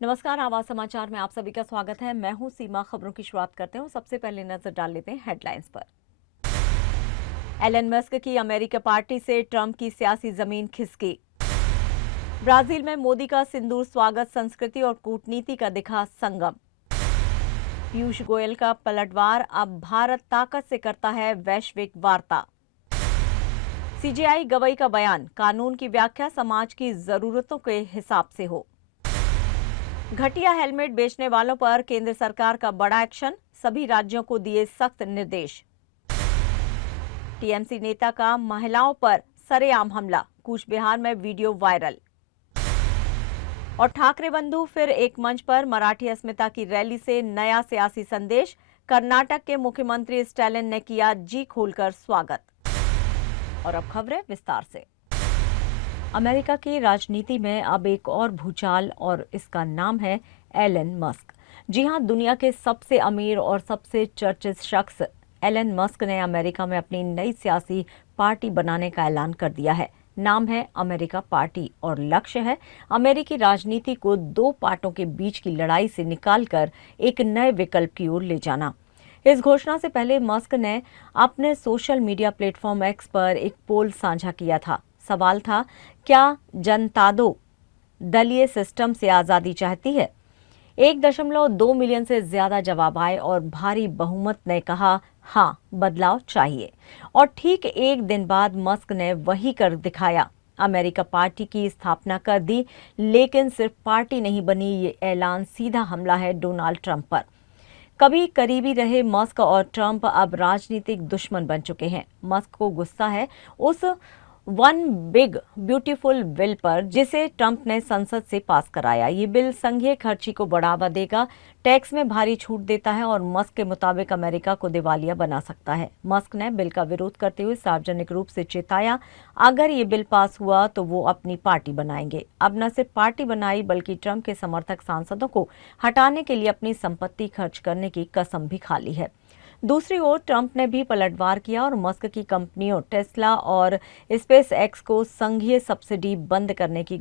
नमस्कार, आवाज समाचार में आप सभी का स्वागत है। मैं हूं सीमा। खबरों की शुरुआत करते हैं। सबसे पहले नजर डाल लेते हैं हेडलाइंस पर। एलन मस्क की अमेरिका पार्टी से ट्रंप की सियासी जमीन खिसकी। ब्राजील में मोदी का सिंदूर स्वागत, संस्कृति और कूटनीति का दिखा संगम। पीयूष गोयल का पलटवार, अब भारत ताकत से करता है वैश्विक वार्ता। सीजेआई गवई का बयान, कानून की व्याख्या समाज की जरूरतों के हिसाब से हो। घटिया हेलमेट बेचने वालों पर केंद्र सरकार का बड़ा एक्शन, सभी राज्यों को दिए सख्त निर्देश। टीएमसी नेता का महिलाओं पर सरेआम हमला, कूच बिहार में वीडियो वायरल। और ठाकरे बंधु फिर एक मंच पर, मराठी अस्मिता की रैली से नया सियासी संदेश। कर्नाटक के मुख्यमंत्री स्टैलिन ने किया जी खोलकर स्वागत। और अब खबरें विस्तार से। अमेरिका की राजनीति में अब एक और भूचाल, और इसका नाम है एलन मस्क। जी हां, दुनिया के सबसे अमीर और सबसे चर्चित शख्स एलन मस्क ने अमेरिका में अपनी नई सियासी पार्टी बनाने का ऐलान कर दिया है। नाम है अमेरिका पार्टी और लक्ष्य है अमेरिकी राजनीति को दो पार्टों के बीच की लड़ाई से निकालकर एक नए विकल्प की ओर ले जाना। इस घोषणा से पहले मस्क ने अपने सोशल मीडिया प्लेटफॉर्म एक्स पर एक पोल साझा किया था। सवाल था, क्या जनता दो दलीय सिस्टम से आजादी चाहती है? 1.2 मिलियन से ज्यादा जवाब आए और भारी बहुमत ने कहा हाँ, बदलाव चाहिए। और ठीक एक दिन बाद मस्क ने वही कर दिखाया। अमेरिका पार्टी की स्थापना कर दी, लेकिन सिर्फ पार्टी नहीं बनी। ये ऐलान सीधा हमला है डोनाल्ड ट्रंप पर। कभी करीबी रहे मस्क और ट्रंप अब राजनीतिक दुश्मन बन चुके हैं। मस्क को गुस्सा है उस वन बिग ब्यूटीफुल बिल पर जिसे ट्रंप ने संसद से पास कराया। ये बिल संघीय खर्ची को बढ़ावा देगा, टैक्स में भारी छूट देता है और मस्क के मुताबिक अमेरिका को दिवालिया बना सकता है। मस्क ने बिल का विरोध करते हुए सार्वजनिक रूप से चेताया, अगर ये बिल पास हुआ तो वो अपनी पार्टी बनाएंगे। अब न सिर्फ पार्टी बनाई, बल्कि ट्रंप के समर्थक सांसदों को हटाने के लिए अपनी संपत्ति खर्च करने की कसम भी खा ली है। दूसरी ओर ट्रंप ने भी पलटवार किया और मस्क की कंपनियों टेस्ला और स्पेस एक्स को संघीय सब्सिडी बंद करने की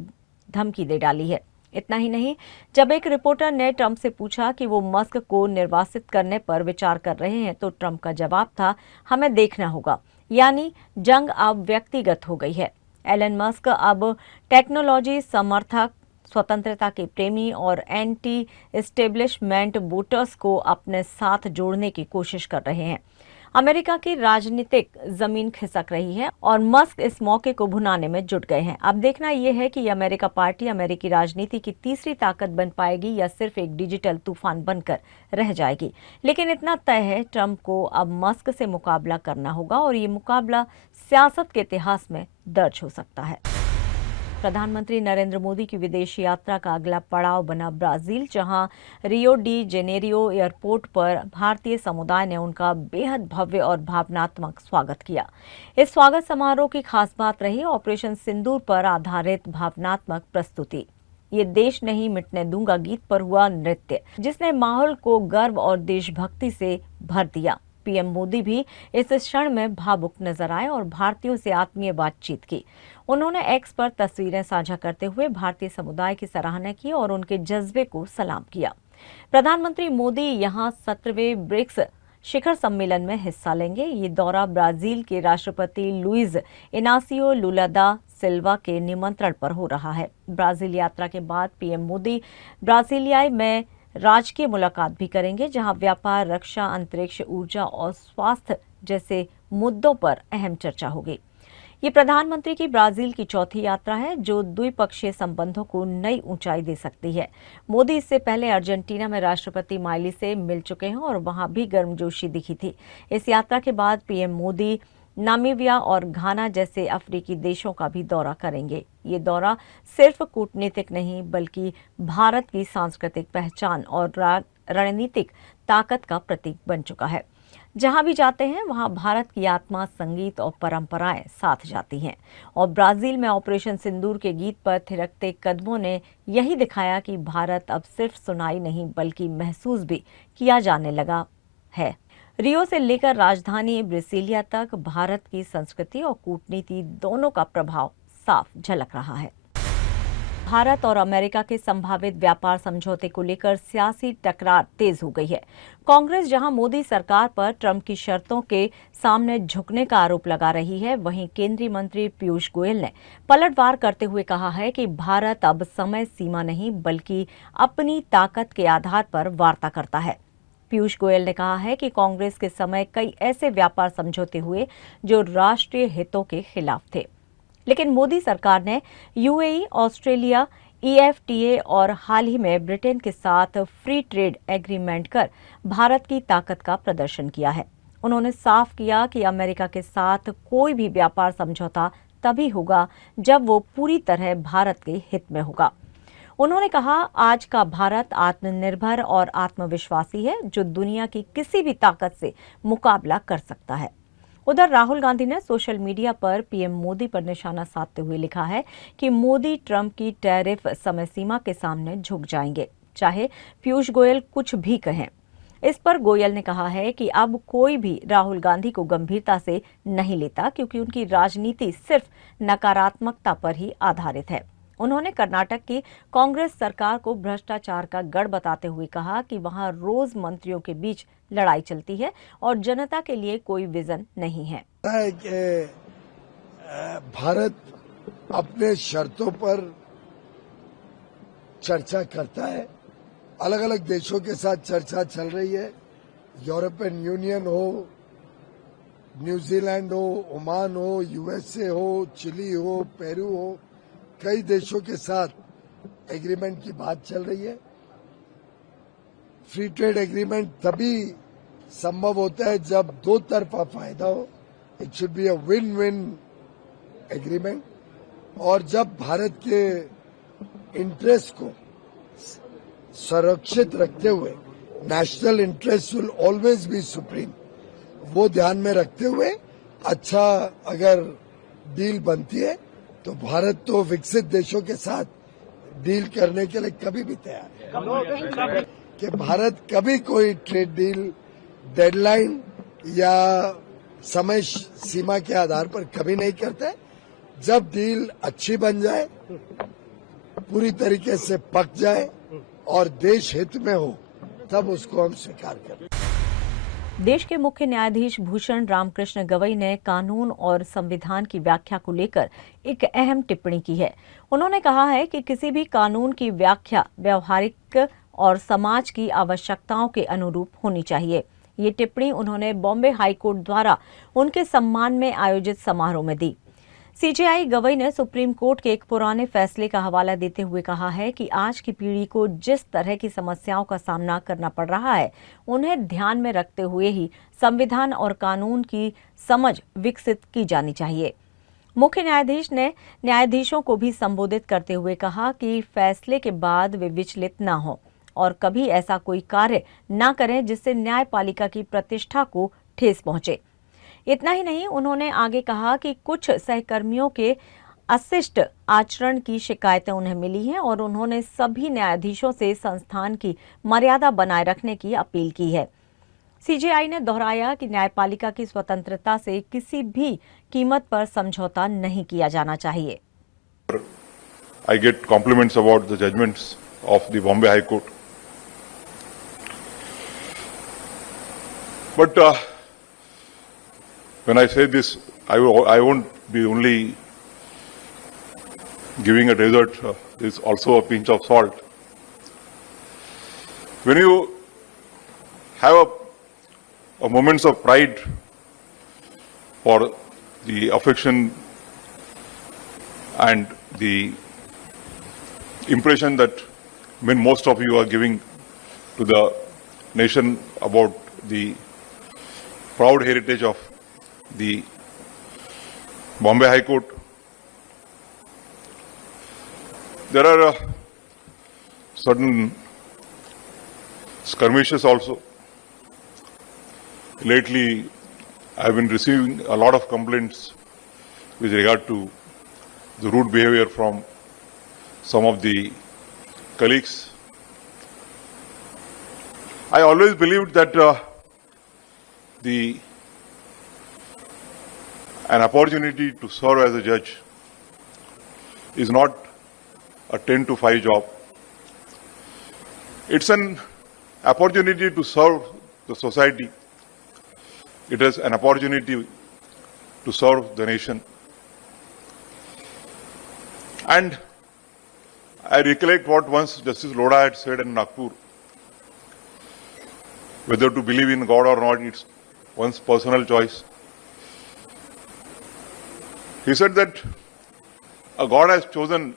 धमकी दे डाली है। इतना ही नहीं, जब एक रिपोर्टर ने ट्रंप से पूछा कि वो मस्क को निर्वासित करने पर विचार कर रहे हैं, तो ट्रंप का जवाब था, हमें देखना होगा। यानी जंग अब व्यक्तिगत हो गई है। एलन मस्क अब टेक्नोलॉजी समर्थक, स्वतंत्रता के प्रेमी और एंटी एस्टेब्लिशमेंट वोटर्स को अपने साथ जोड़ने की कोशिश कर रहे हैं। अमेरिका की राजनीतिक जमीन खिसक रही है और मस्क इस मौके को भुनाने में जुट गए हैं। अब देखना यह है कि ये अमेरिका पार्टी अमेरिकी राजनीति की तीसरी ताकत बन पाएगी या सिर्फ एक डिजिटल तूफान बनकर रह जाएगी। लेकिन इतना तय है, ट्रंप को अब मस्क से मुकाबला करना होगा और ये मुकाबला सियासत के इतिहास में दर्ज हो सकता है। प्रधानमंत्री नरेंद्र मोदी की विदेश यात्रा का अगला पड़ाव बना ब्राजील, जहां रियो डी जेनेरियो एयरपोर्ट पर भारतीय समुदाय ने उनका बेहद भव्य और भावनात्मक स्वागत किया। इस स्वागत समारोह की खास बात रही ऑपरेशन सिंदूर पर आधारित भावनात्मक प्रस्तुति। ये देश नहीं मिटने दूंगा गीत पर हुआ नृत्य, जिसने माहौल को गर्व और देशभक्ति से भर दिया। पीएम मोदी भी इस क्षण में भावुक नजर आए और भारतीयों से आत्मीय बातचीत की। उन्होंने एक्स पर तस्वीरें साझा करते हुए भारतीय समुदाय की सराहना की और उनके जज्बे को सलाम किया। प्रधानमंत्री मोदी यहां 17वें ब्रिक्स शिखर सम्मेलन में हिस्सा लेंगे। ये दौरा ब्राजील के राष्ट्रपति लुइज इनासियो लुला दा सिल्वा के निमंत्रण पर हो रहा है। ब्राजील यात्रा के बाद पीएम मोदी ब्राजीलिया में राजकीय मुलाकात भी करेंगे, जहां व्यापार, रक्षा, अंतरिक्ष, ऊर्जा और स्वास्थ्य जैसे मुद्दों पर अहम चर्चा होगी। ये प्रधानमंत्री की ब्राजील की चौथी यात्रा है, जो द्विपक्षीय संबंधों को नई ऊंचाई दे सकती है। मोदी इससे पहले अर्जेंटीना में राष्ट्रपति माइली से मिल चुके हैं और वहां भी गर्मजोशी दिखी थी। इस यात्रा के बाद पीएम मोदी नामीबिया और घाना जैसे अफ्रीकी देशों का भी दौरा करेंगे। ये दौरा सिर्फ कूटनीतिक नहीं, बल्कि भारत की सांस्कृतिक पहचान और रणनीतिक ताकत का प्रतीक बन चुका है। जहां भी जाते हैं वहां भारत की आत्मा, संगीत और परंपराएं साथ जाती हैं। और ब्राजील में ऑपरेशन सिंदूर के गीत पर थिरकते कदमों ने यही दिखाया कि भारत अब सिर्फ सुनाई नहीं, बल्कि महसूस भी किया जाने लगा है। रियो से लेकर राजधानी ब्रिसिलिया तक भारत की संस्कृति और कूटनीति दोनों का प्रभाव साफ झलक रहा है। भारत और अमेरिका के संभावित व्यापार समझौते को लेकर सियासी टकरार तेज हो गई है। कांग्रेस जहां मोदी सरकार पर ट्रंप की शर्तों के सामने झुकने का आरोप लगा रही है, वहीं केंद्रीय मंत्री पीयूष गोयल ने पलटवार करते हुए कहा है कि भारत अब समय सीमा नहीं बल्कि अपनी ताकत के आधार पर वार्ता करता है। पीयूष गोयल ने कहा है कि कांग्रेस के समय कई ऐसे व्यापार समझौते हुए जो राष्ट्रीय हितों के खिलाफ थे, लेकिन मोदी सरकार ने यूएई, ऑस्ट्रेलिया, ईएफटीए और हाल ही में ब्रिटेन के साथ फ्री ट्रेड एग्रीमेंट कर भारत की ताकत का प्रदर्शन किया है। उन्होंने साफ किया कि अमेरिका के साथ कोई भी व्यापार समझौता तभी होगा जब वो पूरी तरह भारत के हित में होगा। उन्होंने कहा, आज का भारत आत्मनिर्भर और आत्मविश्वासी है जो दुनिया की किसी भी ताकत से मुकाबला कर सकता है। उधर राहुल गांधी ने सोशल मीडिया पर पीएम मोदी पर निशाना साधते हुए लिखा है कि मोदी ट्रंप की टैरिफ समय सीमा के सामने झुक जाएंगे, चाहे पीयूष गोयल कुछ भी कहें। इस पर गोयल ने कहा है कि अब कोई भी राहुल गांधी को गंभीरता से नहीं लेता क्योंकि उनकी राजनीति सिर्फ नकारात्मकता पर ही आधारित है। उन्होंने कर्नाटक की कांग्रेस सरकार को भ्रष्टाचार का गढ़ बताते हुए कहा कि वहां रोज मंत्रियों के बीच लड़ाई चलती है और जनता के लिए कोई विजन नहीं है। भारत अपने शर्तों पर चर्चा करता है, अलग अलग देशों के साथ चर्चा चल रही है। यूरोपियन यूनियन हो, न्यूजीलैंड हो, ओमान हो, यूएसए हो, चिली हो, पेरू हो, कई देशों के साथ एग्रीमेंट की बात चल रही है। फ्री ट्रेड एग्रीमेंट तभी संभव होता है जब दो तरफा फायदा हो। It should be a win win agreement. और जब भारत के इंटरेस्ट को संरक्षित रखते हुए national interest will always be supreme, वो ध्यान में रखते हुए अच्छा अगर डील बनती है तो भारत तो विकसित देशों के साथ डील करने के लिए कभी भी तैयार है कि भारत कभी कोई ट्रेड डील डेडलाइन या समय सीमा के आधार पर कभी नहीं करता है। जब डील अच्छी बन जाए, पूरी तरीके से पक जाए और देश हित में हो, तब उसको हम स्वीकार करें। देश के मुख्य न्यायाधीश भूषण रामकृष्ण गवई ने कानून और संविधान की व्याख्या को लेकर एक अहम टिप्पणी की है। उन्होंने कहा है कि किसी भी कानून की व्याख्या व्यवहारिक और समाज की आवश्यकताओं के अनुरूप होनी चाहिए। ये टिप्पणी उन्होंने बॉम्बे हाईकोर्ट द्वारा उनके सम्मान में आयोजित समारोह में दी। सीजेआई गवई ने सुप्रीम कोर्ट के एक पुराने फैसले का हवाला देते हुए कहा है कि आज की पीढ़ी को जिस तरह की समस्याओं का सामना करना पड़ रहा है, उन्हें ध्यान में रखते हुए ही संविधान और कानून की समझ विकसित की जानी चाहिए। मुख्य न्यायाधीश ने न्यायाधीशों को भी संबोधित करते हुए कहा कि फैसले के बाद वे विचलित न हों और कभी ऐसा कोई कार्य न करें जिससे न्यायपालिका की प्रतिष्ठा को ठेस पहुंचे। इतना ही नहीं, उन्होंने आगे कहा कि कुछ सहकर्मियों के अशिष्ट आचरण की शिकायतें उन्हें मिली हैं और उन्होंने सभी न्यायाधीशों से संस्थान की मर्यादा बनाए रखने की अपील की है। सीजेआई ने दोहराया कि न्यायपालिका की स्वतंत्रता से किसी भी कीमत पर समझौता नहीं किया जाना चाहिए। I get compliments about the judgments of the Bombay High Court. But when I say this, I won't be only giving a dessert. There's also a pinch of salt. When you have a moments of pride for the affection and the impression that most of you are giving to the nation about the proud heritage of the Bombay High Court. There are certain skirmishes also. Lately, I have been receiving a lot of complaints with regard to the rude behavior from some of the colleagues. I always believed that an opportunity to serve as a judge is not a 10 to 5 job. It's an opportunity to serve the society. It is an opportunity to serve the nation. And I recollect what once Justice Lodha had said in Nagpur. Whether to believe in God or not, it's one's personal choice. He said that a God has chosen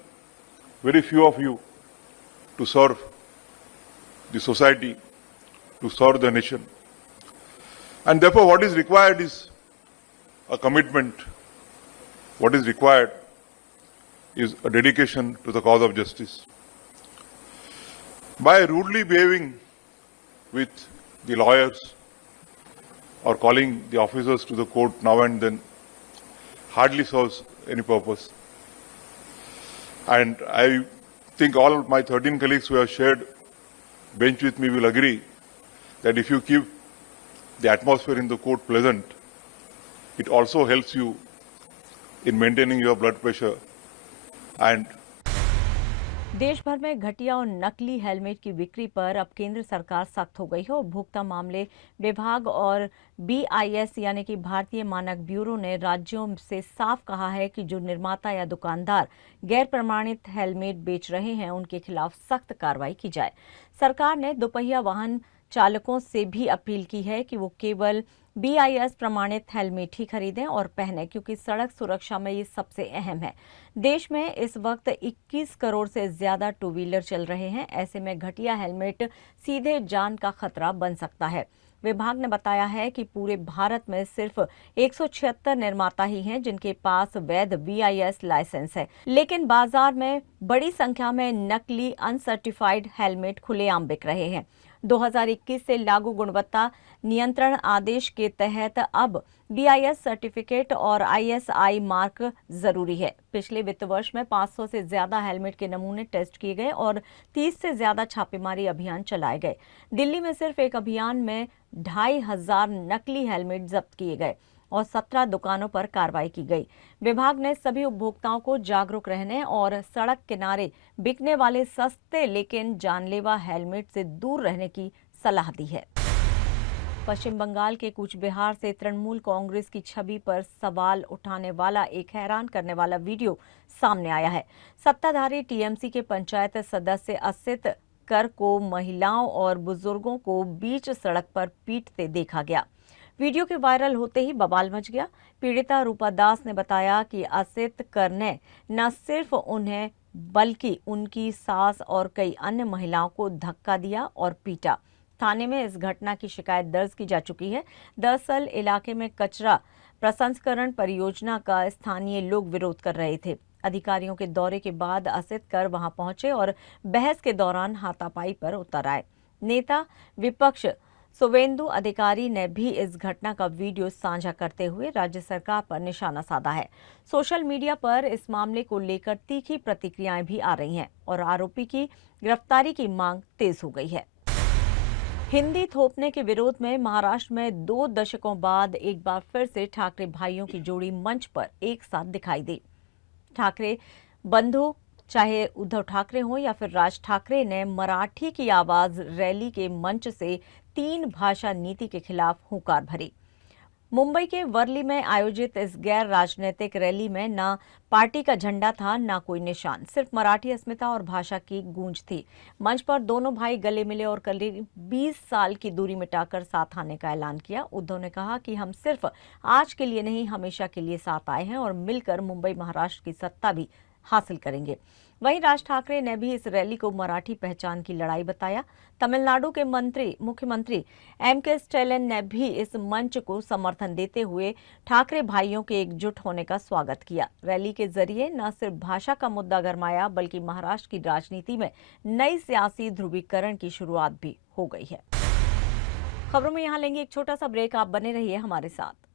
very few of you to serve the society, to serve the nation. And therefore, what is required is a commitment. What is required is a dedication to the cause of justice. By rudely behaving with the lawyers or calling the officers to the court now and then hardly serves any purpose. And I think all my 13 colleagues who have shared bench with me will agree that if you keep the atmosphere in the court pleasant, it also helps you in maintaining your blood pressure. And देश भर में घटिया और नकली helmet की बिक्री पर अब केंद्र सरकार सख्त हो गई है। उपभोक्ता मामले विभाग और BIS यानी कि भारतीय मानक ब्यूरो ने राज्यों से साफ कहा है कि जो निर्माता या दुकानदार गैर प्रमाणित हेलमेट बेच रहे हैं उनके खिलाफ सख्त कार्रवाई की जाए। सरकार ने दोपहिया वाहन चालकों से भी अपील की है कि वो केवल BIS प्रमाणित हेलमेट ही खरीदें और पहनें, क्योंकि सड़क सुरक्षा में ये सबसे अहम है। देश में इस वक्त 21 करोड़ से ज्यादा टू व्हीलर चल रहे हैं। ऐसे में घटिया हेलमेट सीधे जान का खतरा बन सकता है। विभाग ने बताया है कि पूरे भारत में सिर्फ 176 निर्माता ही हैं जिनके पास वैध BIS लाइसेंस है, लेकिन बाजार में बड़ी संख्या में नकली अनसर्टिफाइड हेलमेट खुलेआम बिक रहे हैं। 2021 से लागू गुणवत्ता नियंत्रण आदेश के तहत अब BIS सर्टिफिकेट और ISI मार्क जरूरी है। पिछले वित्त वर्ष में 500 से ज्यादा हेलमेट के नमूने टेस्ट किए गए और 30 से ज्यादा छापेमारी अभियान चलाए गए। दिल्ली में सिर्फ एक अभियान में 2500 नकली हेलमेट जब्त किए गए और 17 दुकानों पर कार्रवाई की गई। विभाग ने सभी उपभोक्ताओं को जागरूक रहने और सड़क किनारे बिकने वाले सस्ते लेकिन जानलेवा हेलमेट से दूर रहने की सलाह दी है। पश्चिम बंगाल के कूच बिहार से तृणमूल कांग्रेस की छवि पर सवाल उठाने वाला एक हैरान करने वाला वीडियो सामने आया है। सत्ताधारी TMC के पंचायत सदस्य असित कर को महिलाओं और बुजुर्गों को बीच सड़क पर पीटते देखा गया। वीडियो के वायरल होते ही बवाल मच गया। पीड़िता रूपा दास ने बताया कि असित कर ने न सिर्फ उन्हें बल्कि उनकी सास और कई अन्य महिलाओं को धक्का दिया और पीटा। थाने में इस घटना की शिकायत दर्ज की जा चुकी है। दरअसल इलाके में कचरा प्रसंस्करण परियोजना का स्थानीय लोग विरोध कर रहे थे। अधिकारियों के दौरे के बाद असित कर वहां पहुंचे और बहस के दौरान हाथापाई पर उतर आए। नेता विपक्ष सुवेंदु अधिकारी ने भी इस घटना का वीडियो साझा करते हुए राज्य सरकार पर निशाना साधा है। सोशल मीडिया पर इस मामले को लेकर तीखी प्रतिक्रियाएं भी आ रही हैं और आरोपी की गिरफ्तारी की मांग तेज हो गई है। हिंदी थोपने के विरोध में महाराष्ट्र में 2 दशकों बाद एक बार फिर से ठाकरे भाइयों की जोड़ी मंच पर एक साथ दिखाई दी। ठाकरे बंधु चाहे उद्धव ठाकरे हो या फिर राज ठाकरे ने मराठी की आवाज रैली के मंच से 3 भाषा नीति के खिलाफ हुंकार भरी। मुंबई के वर्ली में आयोजित इस गैर राजनीतिक रैली में न पार्टी का झंडा था न कोई निशान, सिर्फ मराठी अस्मिता और भाषा की गूंज थी। मंच पर दोनों भाई गले मिले और करीब 20 साल की दूरी मिटाकर साथ आने का ऐलान किया। उद्धव ने कहा कि हम सिर्फ आज के लिए नहीं हमेशा के लिए साथ आए हैं और मिलकर मुंबई महाराष्ट्र की सत्ता भी हासिल करेंगे। वहीं राज ठाकरे ने भी इस रैली को मराठी पहचान की लड़ाई बताया। तमिलनाडु के मुख्यमंत्री M.K. स्टैलिन ने भी इस मंच को समर्थन देते हुए ठाकरे भाइयों के एकजुट होने का स्वागत किया। रैली के जरिए न सिर्फ भाषा का मुद्दा गरमाया बल्कि महाराष्ट्र की राजनीति में नई सियासी ध्रुवीकरण की शुरुआत भी हो गई है। खबरों में यहाँ लेंगे एक छोटा सा ब्रेक, आप बने रहिए हमारे साथ।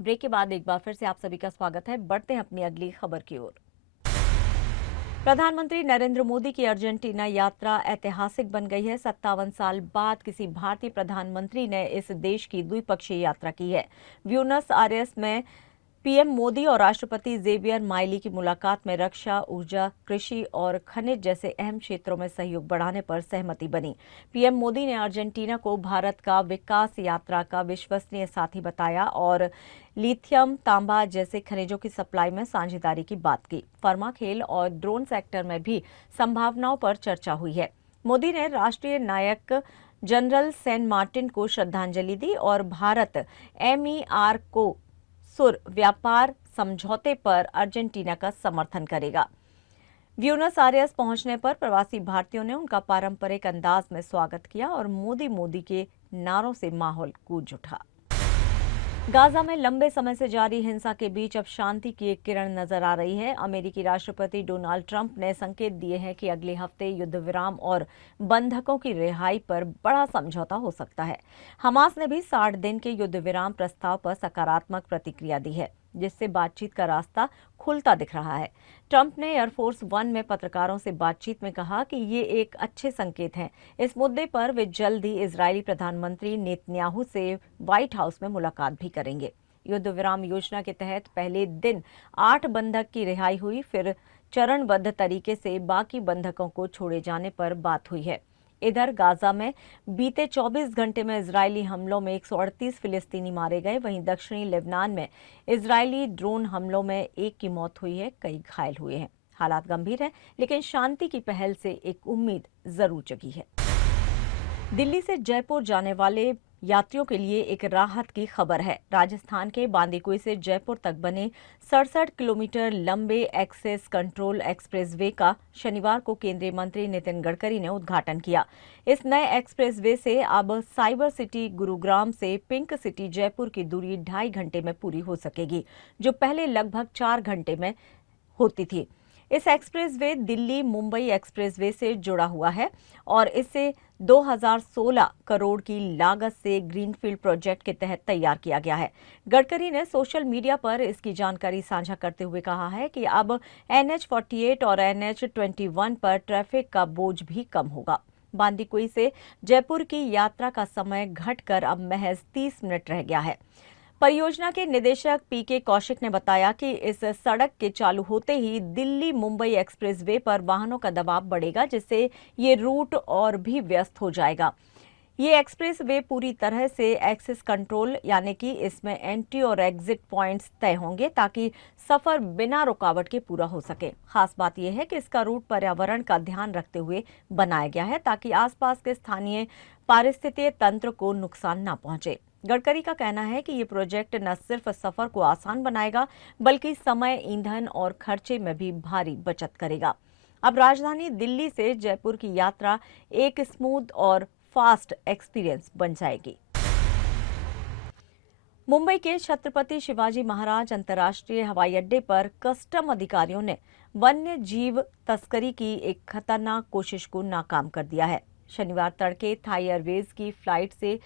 ब्रेक के बाद एक बार फिर से आप सभी का स्वागत है। बढ़ते हैं अपनी अगली खबर की ओर। प्रधानमंत्री नरेंद्र मोदी की अर्जेंटीना यात्रा ऐतिहासिक बन गई है। 57 साल बाद किसी भारतीय प्रधानमंत्री ने इस देश की द्विपक्षीय यात्रा की है। ब्यूनस आयर्स में पीएम मोदी और राष्ट्रपति जेवियर माइली की मुलाकात में रक्षा, ऊर्जा, कृषि और खनिज जैसे अहम क्षेत्रों में सहयोग बढ़ाने पर सहमति बनी। पीएम मोदी ने अर्जेंटीना को भारत का विकास यात्रा का विश्वसनीय साथी बताया और लिथियम, तांबा जैसे खनिजों की सप्लाई में साझेदारी की बात की। फर्मा, खेल और ड्रोन सेक्टर में भी संभावनाओं पर चर्चा हुई है। मोदी ने राष्ट्रीय नायक जनरल सैन मार्टिन को श्रद्धांजलि दी और भारत MER को सुर व्यापार समझौते पर अर्जेंटीना का समर्थन करेगा। ब्यूनस आयर्स पहुंचने पर प्रवासी भारतीयों ने उनका पारंपरिक अंदाज में स्वागत किया और मोदी मोदी के नारों से माहौल गूंज उठा। गाजा में लंबे समय से जारी हिंसा के बीच अब शांति की एक किरण नजर आ रही है। अमेरिकी राष्ट्रपति डोनाल्ड ट्रंप ने संकेत दिए हैं कि अगले हफ्ते युद्ध विराम और बंधकों की रिहाई पर बड़ा समझौता हो सकता है। हमास ने भी 60 दिन के युद्ध विराम प्रस्ताव पर सकारात्मक प्रतिक्रिया दी है, जिससे बातचीत का रास्ता खुलता दिख रहा है। ट्रंप ने एयरफोर्स वन में पत्रकारों से बातचीत में कहा कि ये एक अच्छे संकेत हैं। इस मुद्दे पर वे जल्द ही इजरायली प्रधानमंत्री नेतन्याहू से व्हाइट हाउस में मुलाकात भी करेंगे। युद्ध विराम योजना के तहत पहले दिन 8 बंधक की रिहाई हुई, फिर चरणबद्ध तरीके से बाकी बंधकों को छोड़े जाने पर बात हुई है। इधर गाजा में बीते 24 घंटे में इजरायली हमलों में 138 फिलिस्तीनी मारे गए। वहीं दक्षिणी लेबनान में इजरायली ड्रोन हमलों में 1 की मौत हुई है, कई घायल हुए हैं। हालात गंभीर हैं, लेकिन शांति की पहल से एक उम्मीद जरूर जगी है। दिल्ली से जयपुर जाने वाले यात्रियों के लिए एक राहत की खबर है। राजस्थान के बांदीकुई से जयपुर तक बने 67 किलोमीटर लंबे एक्सेस कंट्रोल एक्सप्रेसवे का शनिवार को केंद्रीय मंत्री नितिन गडकरी ने उद्घाटन किया। इस नए एक्सप्रेसवे से अब साइबर सिटी गुरुग्राम से पिंक सिटी जयपुर की दूरी 2.5 घंटे में पूरी हो सकेगी, जो पहले लगभग 4 घंटे में होती थी। इस एक्सप्रेसवे दिल्ली मुंबई एक्सप्रेसवे से जुड़ा हुआ है और इसे 2016 करोड़ की लागत से ग्रीनफील्ड प्रोजेक्ट के तहत तैयार किया गया है। गडकरी ने सोशल मीडिया पर इसकी जानकारी साझा करते हुए कहा है कि अब NH48 और NH21 पर ट्रैफिक का बोझ भी कम होगा। बांदीकुई से जयपुर की यात्रा का समय घटकर अब महज 30 मिनट रह गया है। परियोजना के निदेशक PK कौशिक ने बताया कि इस सड़क के चालू होते ही दिल्ली मुंबई एक्सप्रेसवे पर वाहनों का दबाव बढ़ेगा, जिससे ये रूट और भी व्यस्त हो जाएगा। ये एक्सप्रेसवे पूरी तरह से एक्सेस कंट्रोल यानी कि इसमें एंट्री और एग्जिट पॉइंट्स तय होंगे ताकि सफर बिना रुकावट के पूरा हो सके। खास बात यह है कि इसका रूट पर्यावरण का ध्यान रखते हुए बनाया गया है ताकि आसपास के स्थानीय पारिस्थितिक तंत्र को नुकसान न पहुंचे। गडकरी का कहना है कि ये प्रोजेक्ट न सिर्फ सफर को आसान बनाएगा, बल्कि समय, ईंधन और खर्चे में भी भारी बचत करेगा। अब राजधानी दिल्ली से जयपुर की यात्रा एक स्मूथ और फास्ट एक्सपीरियंस बन जाएगी। मुंबई के छत्रपति शिवाजी महाराज अंतर्राष्ट्रीय हवाई अड्डे पर कस्टम अधिकारियों ने वन्य जीव तस्करी की एक खतरनाक कोशिश को नाकाम कर दिया है। शनिवार तड़के थाई एयरवेज की फ्लाइट से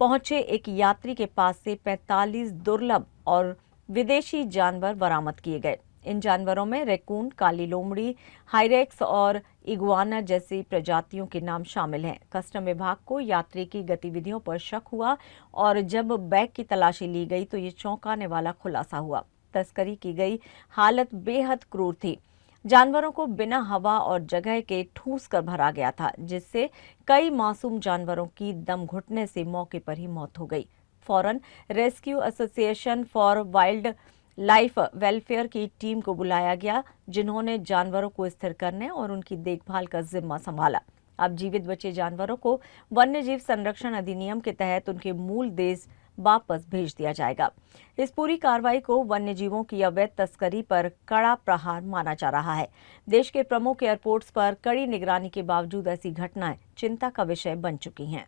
पहुंचे एक यात्री के पास से 45 दुर्लभ और विदेशी जानवर बरामद किए गए। इन जानवरों में रैकून, काली लोमड़ी, हाइरेक्स और इगुआना जैसी प्रजातियों के नाम शामिल हैं। कस्टम विभाग को यात्री की गतिविधियों पर शक हुआ और जब बैग की तलाशी ली गई तो ये चौंकाने वाला खुलासा हुआ। तस्करी की गई हालत बेहद क्रूर थी। जानवरों को बिना हवा और जगह के ठूस कर भरा गया था, जिससे कई मासूम जानवरों की दम घुटने से मौके पर ही मौत हो गई। फौरन rescue association for wild life welfare की टीम को बुलाया गया, जिन्होंने जानवरों को स्थिर करने और उनकी देखभाल का जिम्मा संभाला। अब जीवित बचे जानवरों को वन्यजीव संरक्षण अधिनियम के तहत उनके मूल देश वापस भेज दिया जाएगा। इस पूरी कार्रवाई को वन्यजीवों की अवैध तस्करी पर कड़ा प्रहार माना जा रहा है। देश के प्रमुख एयरपोर्ट्स पर कड़ी निगरानी के बावजूद ऐसी घटनाएं चिंता का विषय बन चुकी हैं।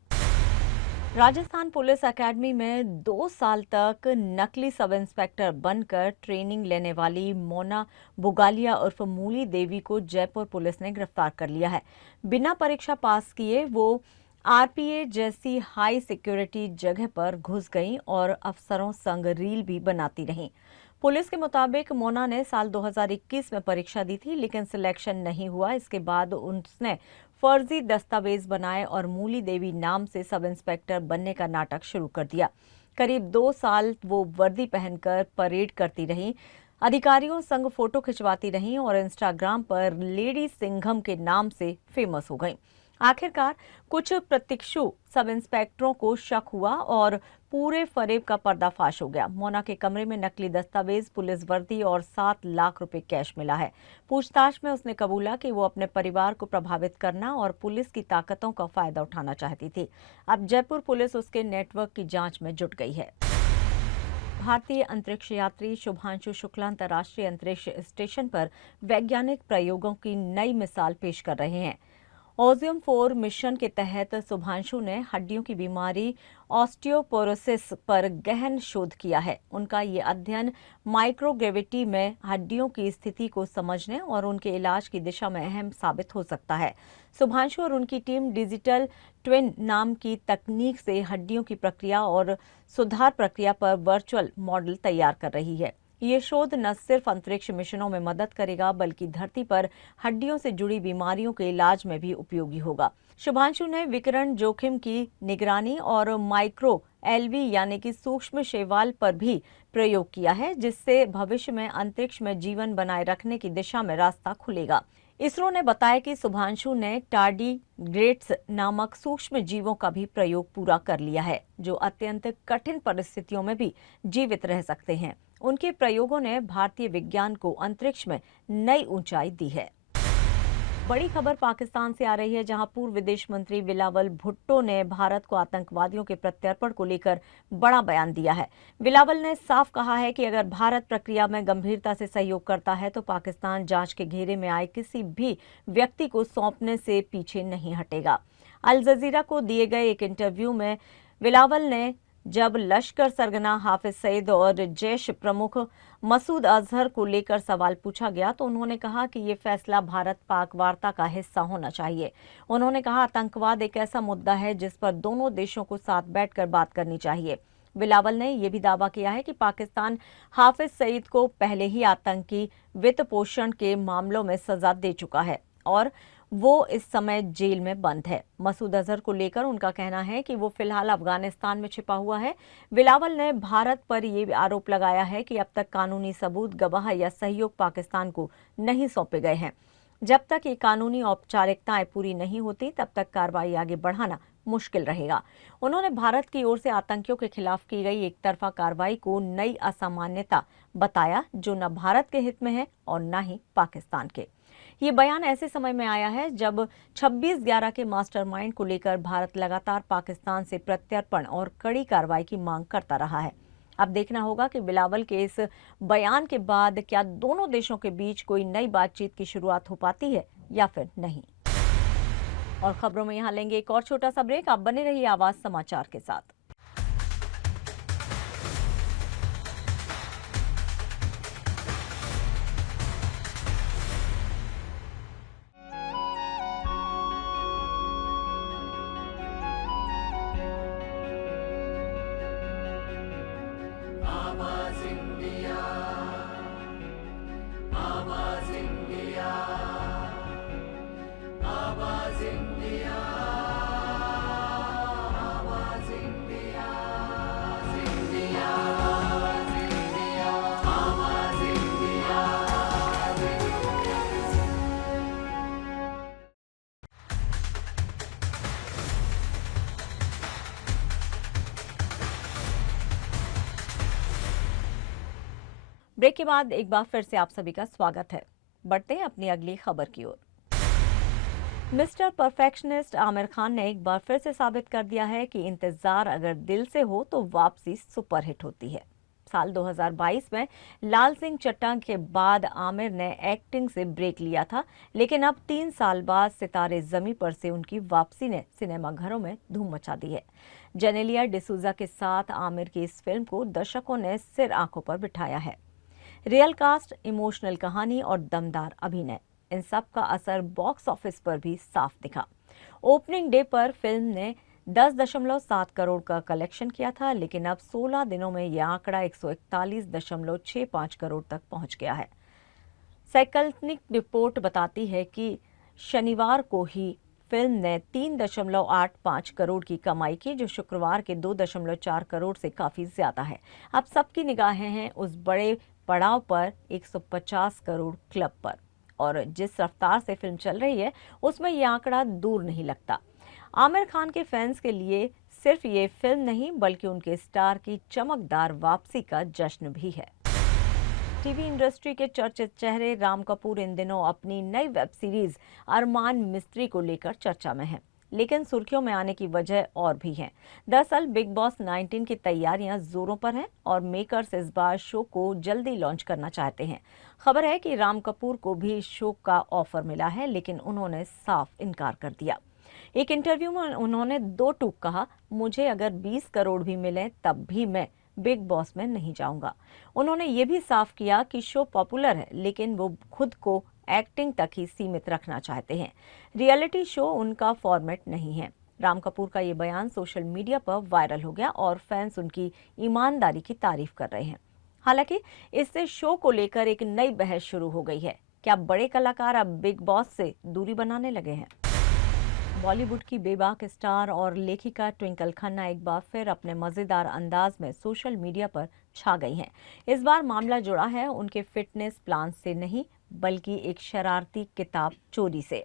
राजस्थान पुलिस एकेडमी में 2 साल तक नकली सब इंस्पेक्टर बनकर ट्रेनिंग लेने वाली मोना बुगालिया उर्फ मूली देवी को जयपुर पुलिस ने गिरफ्तार कर लिया है। बिना परीक्षा पास किए वो आरपीए जैसी हाई सिक्योरिटी जगह पर घुस गईं और अफसरों संग रील भी बनाती रहीं। पुलिस के मुताबिक मोना ने साल 2021 में परीक्षा दी थी, लेकिन सिलेक्शन नहीं हुआ। इसके बाद उसने फर्जी दस्तावेज बनाए और मूली देवी नाम से सब इंस्पेक्टर बनने का नाटक शुरू कर दिया। करीब 2 साल वो वर्दी पहनकर परेड करती रहीं, अधिकारियों संग फोटो खिंचवाती रहीं और इंस्टाग्राम पर लेडी सिंघम के नाम से फेमस हो गईं। आखिरकार कुछ प्रत्यक्षु सब इंस्पेक्टरों को शक हुआ और पूरे फरेब का पर्दाफाश हो गया। मोना के कमरे में नकली दस्तावेज, पुलिस वर्दी और 7 लाख रुपए कैश मिला है। पूछताछ में उसने कबूला कि वो अपने परिवार को प्रभावित करना और पुलिस की ताकतों का फायदा उठाना चाहती थी। अब जयपुर पुलिस उसके नेटवर्क की जांच में जुट गई है। भारतीय अंतरिक्ष यात्री शुभांशु शुक्ला अंतर्राष्ट्रीय अंतरिक्ष स्टेशन पर वैज्ञानिक प्रयोगों की नई मिसाल पेश कर रहे हैं। ओजियम 4 मिशन के तहत शुभांशु ने हड्डियों की बीमारी ऑस्टियोपोरोसिस पर गहन शोध किया है। उनका ये अध्ययन माइक्रोग्रेविटी में हड्डियों की स्थिति को समझने और उनके इलाज की दिशा में अहम साबित हो सकता है। शुभांशु और उनकी टीम डिजिटल ट्विन नाम की तकनीक से हड्डियों की प्रक्रिया और सुधार प्रक्रिया पर वर्चुअल मॉडल तैयार कर रही है। ये शोध न सिर्फ अंतरिक्ष मिशनों में मदद करेगा, बल्कि धरती पर हड्डियों से जुड़ी बीमारियों के इलाज में भी उपयोगी होगा। शुभांशु ने विकिरण जोखिम की निगरानी और माइक्रो एलवी यानी कि सूक्ष्म शैवाल पर भी प्रयोग किया है, जिससे भविष्य में अंतरिक्ष में जीवन बनाए रखने की दिशा में रास्ता खुलेगा। इसरो ने बताया कि शुभांशु ने टार्डीग्रेड्स नामक सूक्ष्म जीवों का भी प्रयोग पूरा कर लिया है, जो अत्यंत कठिन परिस्थितियों में भी जीवित रह सकते हैं। उनके प्रयोगों ने भारतीय विज्ञान को अंतरिक्ष में नई ऊंचाई दी है। बड़ी खबर पाकिस्तान से आ रही है, जहां पूर्व विदेश मंत्री बिलावल भुट्टो ने भारत को आतंकवादियों के प्रत्यर्पण को लेकर बड़ा बयान दिया है। बिलावल ने साफ कहा है कि अगर भारत प्रक्रिया में गंभीरता से सहयोग करता है तो पाकिस्तान जांच के घेरे में आए किसी भी व्यक्ति को सौंपने से पीछे नहीं हटेगा। अल जजीरा को दिए गए एक इंटरव्यू में बिलावल ने जब लश्कर सरगना हाफिज सईद और जैश प्रमुख मसूद अजहर को लेकर सवाल पूछा गया तो उन्होंने कहा कि ये फैसला भारत पाक वार्ता का हिस्सा होना चाहिए। उन्होंने कहा आतंकवाद एक ऐसा मुद्दा है जिस पर दोनों देशों को साथ बैठकर बात करनी चाहिए। बिलावल ने यह भी दावा किया है कि पाकिस्तान हाफिज सईद को पहले ही आतंकी वित्त पोषण के मामलों में सजा दे चुका है और वो इस समय जेल में बंद है। मसूद अजहर को लेकर उनका कहना है कि वो फिलहाल अफगानिस्तान में छिपा हुआ है। बिलावल ने भारत पर ये आरोप लगाया है कि अब तक कानूनी सबूत, गवाह या सहयोग पाकिस्तान को नहीं सौंपे गए हैं। जब तक ये कानूनी औपचारिकताएं पूरी नहीं होती, तब तक कार्रवाई आगे बढ़ाना मुश्किल रहेगा। उन्होंने भारत की ओर से आतंकियों के खिलाफ की गई एक तरफा कार्रवाई को नई असामान्यता बताया, जो न भारत के हित में है और न ही पाकिस्तान के। ये बयान ऐसे समय में आया है जब 26/11 के मास्टरमाइंड को लेकर भारत लगातार पाकिस्तान से प्रत्यर्पण और कड़ी कार्रवाई की मांग करता रहा है। अब देखना होगा कि बिलावल के इस बयान के बाद क्या दोनों देशों के बीच कोई नई बातचीत की शुरुआत हो पाती है या फिर नहीं। और खबरों में यहाँ लेंगे एक और छोटा सा ब्रेक। आप बने रहिए आवाज समाचार के साथ। ब्रेक के बाद एक बार फिर से आप सभी का स्वागत है। बढ़ते हैं अपनी अगली खबर की ओर। मिस्टर परफेक्शनिस्ट आमिर खान ने एक बार फिर से साबित कर दिया है कि इंतजार अगर दिल से हो तो वापसी सुपरहिट होती है। साल 2022 में लाल सिंह चड्ढा के बाद आमिर ने एक्टिंग से ब्रेक लिया था, लेकिन अब 3 साल बाद सितारे जमी पर से उनकी वापसी ने सिनेमाघरों में धूम मचा दी है। जेनेलिया डिसूजा के साथ आमिर की इस फिल्म को दर्शकों ने सिर आंखों पर बिठाया है। रियल कास्ट, इमोशनल कहानी और दमदार अभिनय, इन सब का असर बॉक्स ऑफिस पर भी साफ दिखा। ओपनिंग डे पर फिल्म ने 10.7 करोड़ का कलेक्शन किया था, लेकिन अब 16 दिनों में यह आंकड़ा 141.65 करोड़ तक पहुंच गया है। साइकल्निक रिपोर्ट बताती है कि शनिवार को ही फिल्म ने 3.85 करोड़ की कमाई की, जो शुक्रवार के 2.4 करोड़ से काफी ज्यादा है। अब सबकी निगाहें हैं उस बड़े पड़ाव पर 150 करोड़ क्लब पर, और जिस रफ्तार से फिल्म चल रही है उसमें यह आंकड़ा दूर नहीं लगता। आमिर खान के फैंस के लिए सिर्फ ये फिल्म नहीं बल्कि उनके स्टार की चमकदार वापसी का जश्न भी है। टीवी इंडस्ट्री के चर्चित चेहरे राम कपूर इन दिनों अपनी नई वेब सीरीज अरमान मिस्त्री को लेकर चर्चा में हैं, लेकिन सुर्खियों में आने की वजह और भी है। दरअसल बिग बॉस 19 की तैयारियां जोरों पर हैं और मेकर्स इस बार शो को जल्दी लॉन्च करना चाहते हैं। खबर है कि राम कपूर को भी इस शो का ऑफर मिला है, लेकिन उन्होंने साफ इनकार कर दिया। एक इंटरव्यू में उन्होंने दो टूक कहा, मुझे अगर 20 करोड़ भी मिले तब भी मैं बिग बॉस में नहीं जाऊंगा। उन्होंने ये भी साफ किया कि शो पॉपुलर है, लेकिन वो खुद को एक्टिंग तक ही सीमित रखना चाहते हैं। रियलिटी शो उनका फॉर्मेट नहीं है। राम कपूर का ये बयान सोशल मीडिया पर वायरल हो गया और फैंस उनकी ईमानदारी की तारीफ कर रहे हैं। हालांकि इससे शो को लेकर एक नई बहस शुरू हो गई है। क्या बड़े कलाकार अब बिग बॉस से दूरी बनाने लगे हैं? बॉलीवुड की बेबाक स्टार और लेखिका ट्विंकल खन्ना एक बार फिर अपने मजेदार अंदाज में सोशल मीडिया पर छा गई हैं। इस बार मामला जुड़ा है उनके फिटनेस प्लान से नहीं, बल्कि एक शरारती किताब चोरी से,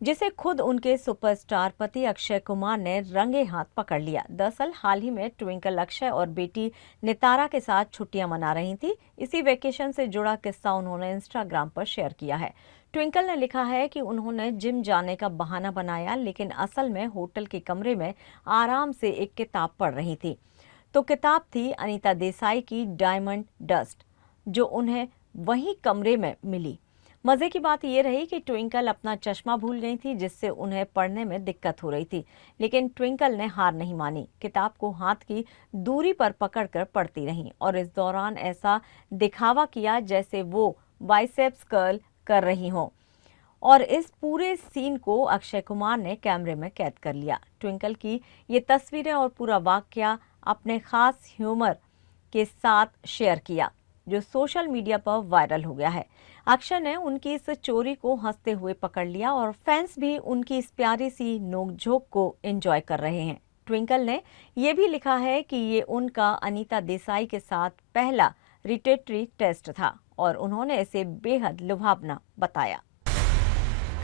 जिसे खुद उनके सुपरस्टार पति अक्षय कुमार ने रंगे हाथ पकड़ लिया। दरअसल हाल ही में ट्विंकल अक्षय और बेटी नितारा के साथ छुट्टियां मना रही थी। इसी वेकेशन से जुड़ा किस्सा उन्होंने इंस्टाग्राम पर शेयर किया है। ट्विंकल ने लिखा है कि उन्होंने जिम जाने का बहाना बनाया, लेकिन असल में होटल के कमरे में आराम से एक किताब पढ़ रही थी। तो किताब थी अनीता देसाई की डायमंड डस्ट, जो उन्हें वही कमरे में मिली। मजे की बात यह रही कि ट्विंकल अपना चश्मा भूल गई थी, जिससे उन्हें पढ़ने में दिक्कत हो रही थी, लेकिन ट्विंकल ने हार नहीं मानी। किताब को हाथ की दूरी पर पकड़कर पढ़ती रही और इस दौरान ऐसा दिखावा किया जैसे वो बाइसेप्स कर्ल कर रही हो, और इस पूरे सीन को अक्षय कुमार ने कैमरे में कैद कर लिया। ट्विंकल की ये तस्वीरें और पूरा वाकया अपने खास ह्यूमर के साथ शेयर किया, जो सोशल मीडिया पर वायरल हो गया है। अक्षय ने उनकी इस चोरी को हंसते हुए पकड़ लिया और फैंस भी उनकी इस प्यारी सी नोकझोंक को एंजॉय कर रहे हैं। ट्विंकल ने यह भी लिखा है कि ये उनका अनीता देसाई के साथ पहला रिटेटरी टेस्ट था और उन्होंने इसे बेहद लुभावना बताया।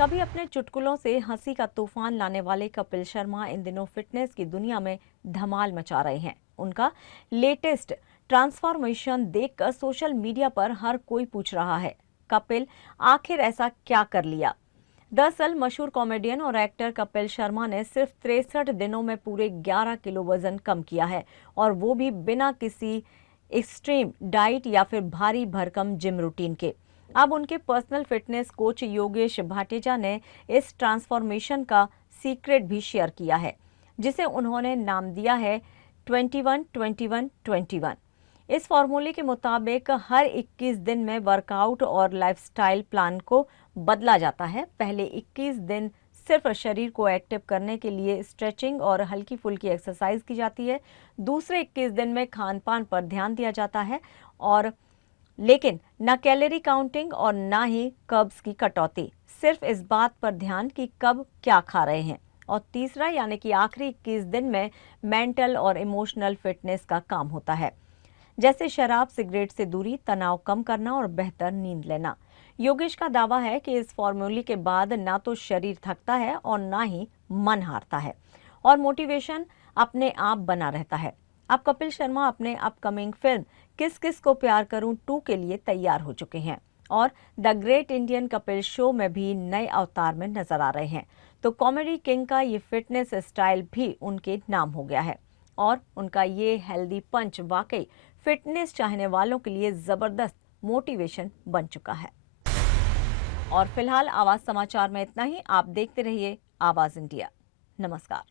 कभी अपने चुटकुलों से हंसी का तूफान लाने वाले कपिल शर्मा इन दिनों फिटनेस की दुनिया में धमाल मचा रहे हैं। उनका लेटेस्ट ट्रांसफॉर्मेशन देखकर सोशल मीडिया पर हर कोई पूछ रहा है, कपिल आखिर ऐसा क्या कर लिया? दरअसल मशहूर कॉमेडियन और एक्टर कपिल शर्मा ने सिर्फ 63 दिनों में पूरे 11 किलो वजन कम किया है, और वो भी बिना किसी एक्सट्रीम डाइट या फिर भारी भरकम जिम रूटीन के। अब उनके पर्सनल फिटनेस कोच योगेश भाटेजा ने इस ट्रांसफॉर्मेशन का सीक्रेट भी शेयर किया है, जिसे उन्होंने नाम दिया है 21-21-21। इस फॉर्मूले के मुताबिक हर 21 दिन में वर्कआउट और लाइफस्टाइल प्लान को बदला जाता है। पहले 21 दिन सिर्फ शरीर को एक्टिव करने के लिए स्ट्रेचिंग और हल्की फुल्की एक्सरसाइज की जाती है। दूसरे 21 दिन में खान पान पर ध्यान दिया जाता है, और लेकिन न कैलोरी काउंटिंग और न ही कर्ब्स की कटौती, सिर्फ इस बात पर ध्यान कि कब क्या खा रहे हैं। और तीसरा यानी कि आखिरी 21 दिन में मेंटल और इमोशनल फिटनेस का काम होता है, जैसे शराब सिगरेट से दूरी, तनाव कम करना और बेहतर नींद लेना। योगेश का दावा है कि इस फॉर्मूले के बाद ना तो शरीर थकता है और ना ही मन हारता है, और मोटिवेशन अपने आप बना रहता है। अब कपिल शर्मा अपने अपकमिंग फिल्म किस किस को प्यार करूं 2 के लिए तैयार हो चुके हैं, और the great Indian Kapil show में भी नए अवतार में नजर आ रहे हैं। तो कॉमेडी किंग का ये फिटनेस स्टाइल भी उनके नाम हो गया है, और उनका ये हेल्दी पंच वाकई फिटनेस चाहने वालों के लिए जबरदस्त मोटिवेशन बन चुका है। और फिलहाल आवाज समाचार में इतना ही। आप देखते रहिए आवाज इंडिया। नमस्कार।